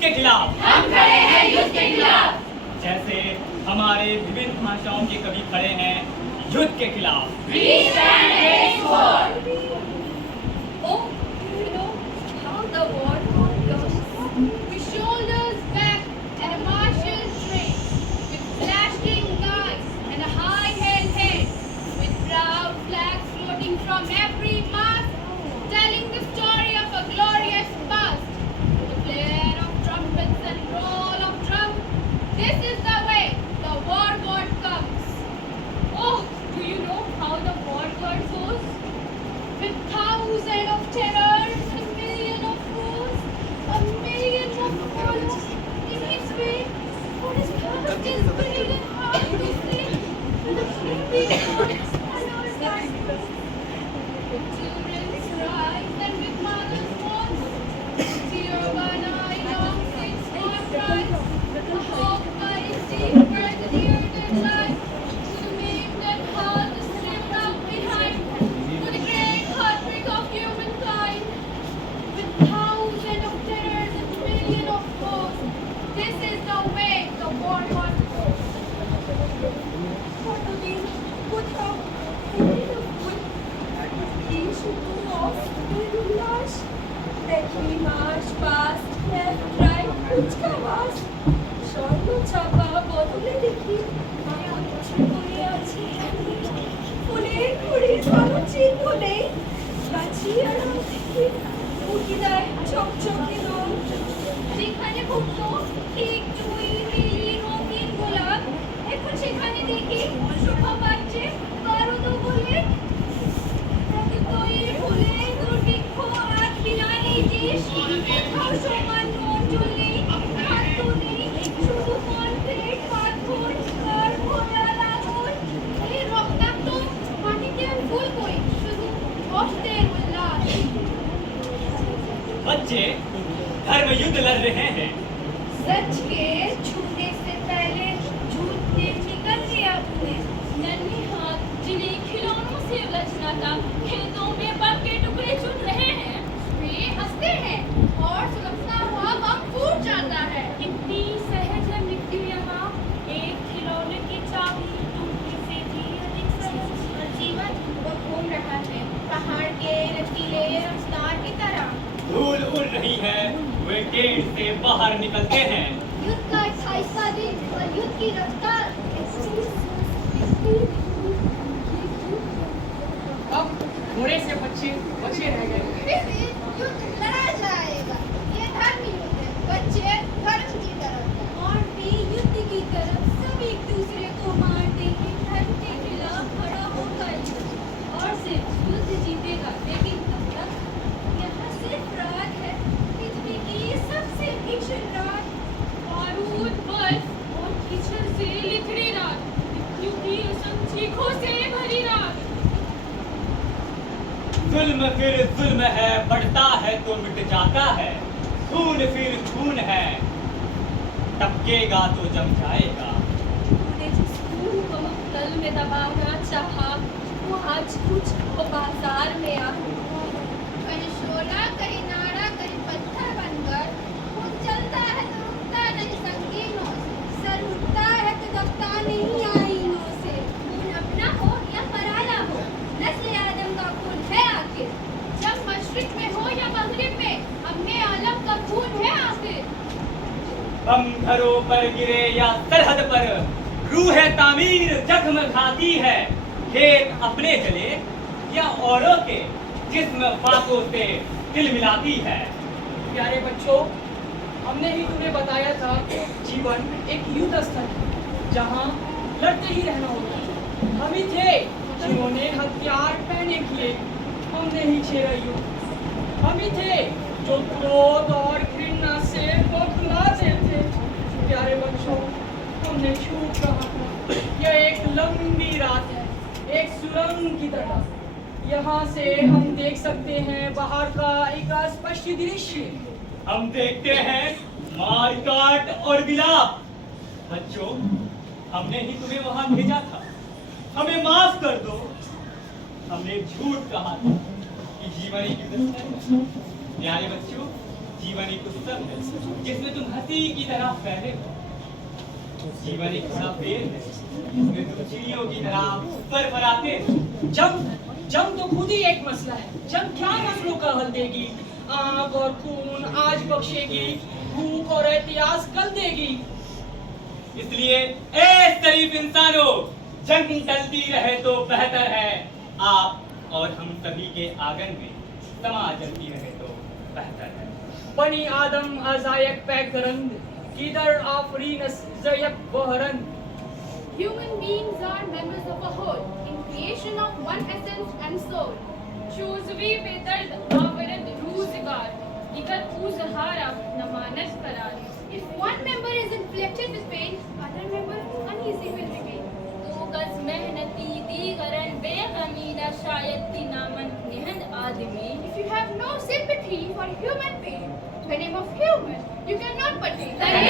के खिलाफ, हम खड़े हैं युद्ध के खिलाफ। जैसे हमारे विभिन्न भाषाओं के कवि खड़े हैं युद्ध के खिलाफ। We stand against war. Oh, do you know how the war goes? With shoulders back and a martial train, with flashing guns and a high-held head, with proud flags floating from every mast, telling the story of a glorious past. The blare of trumpets and roll of drums. This is the way the war god comes. Oh, do you know how the war god goes? With thousands of terrors and million of foes, a million of follows in his way. For his past is brilliant hard to see, with a flipping hearts and our stars. With children's cries and with mothers' moans, tear one eye long since war cries, a hope by his deeper than the earth lies, to make that heart to slip out behind, for the great heartbreak of humankind. With thousands of terrors and millions of foes, this is the way the war must go. For the wind would have ended up with he should go off with a lash, that we march past left, right, कुछ का वास, স্বর্ণ চাপা বদলে দেখি, কিছু করে আছে আমি, ফুলের কুড়ির কোনো চিহ্ন নেই, গাছি আড়াল থেকে উঠে দেয় চকচকে রং, যেখানে ভুগতো ঠিক জুঁই লিলি রঙিন গোলাপ, এখন সেখানে দেখি শোভা পাচ্ছে বারুদ বলে, প্রকৃতই ফুলে দুর্ভিক্ষ আজ বিনানি দেশ, কোথাও সমান অঞ্চল নেই, খাদ্য নেই, শুধু কনক্রিট পাথর আর ঘোড়া লাঙল, এই রক্তাক্ত মাটিতে আর ফুল কই, শুধু কষ্টের উল্লাস। बच्चे धर्म युद्ध लड़ रहे हैं। सच के छूने से पहले झूठ से निकल लिया अपने, नन्हे हाथ जिन्हें खिलौनों से उलझना था, खेतों में बम के टुकड़े चुन रहे हैं। वे हंसते हैं और सुलगता हुआ बम फूट जाता है। कितनी सहज है मृत्यु यहाँ, एक खिलौने की चाबी टूटने से भी अधिक सहज। और जीवन वो घूम रहा है पहाड़ के रसीले रफ्तार की तरह। धूल उड़ रही है, वे गेट से बाहर निकलते हैं। युद्ध का 28वां दिन और युद्ध की रफ्तार। अब थोड़े से बच्चे बचे रह गए। फिर भी युद्ध लड़ा जाएगा। ये धर्म युद्ध है, बच्चे धर्म की तरफ हैं। और भी युद्ध की तरफ सब एक दूसरे को मारते हैं, धर्म के खिलाफ खड़ा होकर। और सिर्फ युद्ध जीतेगा, लेकिन तब तक यहाँ सिर्फ रात है, पृथ्वी की ये सबसे भीषण रात। बारूद बर्फ और कीचड़ से लिथड़ी रात, मृत्यु की असंख्य चीखों से भरी रात। जुल्म फिर जुल्म है, बढ़ता है तो मिट जाता है, खून फिर खून है, टपकेगा तो जम जाएगा। तूने जिस खून को तल में दबाना चाहा, वो आज कुछ वो बाजार में आ। कहीं शोला, कहीं नाड़ा, कहीं पत्थर बनकर खून चलता है तो रुकता नहीं संगीनों से, सर उठता है तो दबता नहीं आईनों से। खून अपना हो या पराया हो, नस्ल आदम का खून है आखिर। जब मशरिक में हो या मगरिब में, हमने आलम का खून है आखिर। बम घरों पर गिरे या सरहद पर, रूह तामीर जख्म खाती है, खेत अपने जले या औरों के जिस्म फाकों से दिल मिलाती है। प्यारे बच्चों, हमने ही तुम्हें बताया था जीवन एक युद्ध स्थल है, जहाँ लड़ते ही रहना होता है। हम ही थे जिन्होंने हथियार पहने किए, हमने ही छेड़ा युद्ध। हम ही थे जो क्रोध और घृणा से बौखलाते थे। प्यारे बच्चों, हमने छूट कहा था। यह एक लंबी रात है, एक सुरंग की तरह। यहाँ से हम देख सकते हैं बाहर का एक स्पष्ट दृश्य। हम देखते हैं मार काट और विलाप। बच्चों, हमने ही तुम्हें वहां भेजा था, हमें माफ कर दो। हमने झूठ कहा था कि जीवन एक युद्ध है। प्यारे बच्चों, जीवन एक उत्सव है जिसमें तुम हंसी की तरह फैले हो। जीवन एक बड़ा पेड़ है जिसमें तुम चिड़ियों की तरह फरफराते हो। जंग तो खुद ही एक मसला है। जंग क्या मसलों का हल देगी? आग और खून आज बख्शेगी, भूख और इतिहास कल देगी। इसलिए ए शरीफ इंसानों, जंग टलती रहे तो बेहतर है। आप और हम सभी के आंगन में समा जलती रहे तो बेहतर है। बनी आदम अजायक पैकरंद किधर आफरीनस जयक बहरंद। Human beings are members of a whole, in creation of one essence and soul. चूज़वी बेदर्द आवरद रूज़गार, दिगर पूज़हारा नमानत करार। If one member is inflicted with pain, other member uneasy will remain. तो गज मेहनती दीगरन बेगमीना शायद की नामन निहंद आदमी। If you have no sympathy for human pain, the name of human you cannot but take.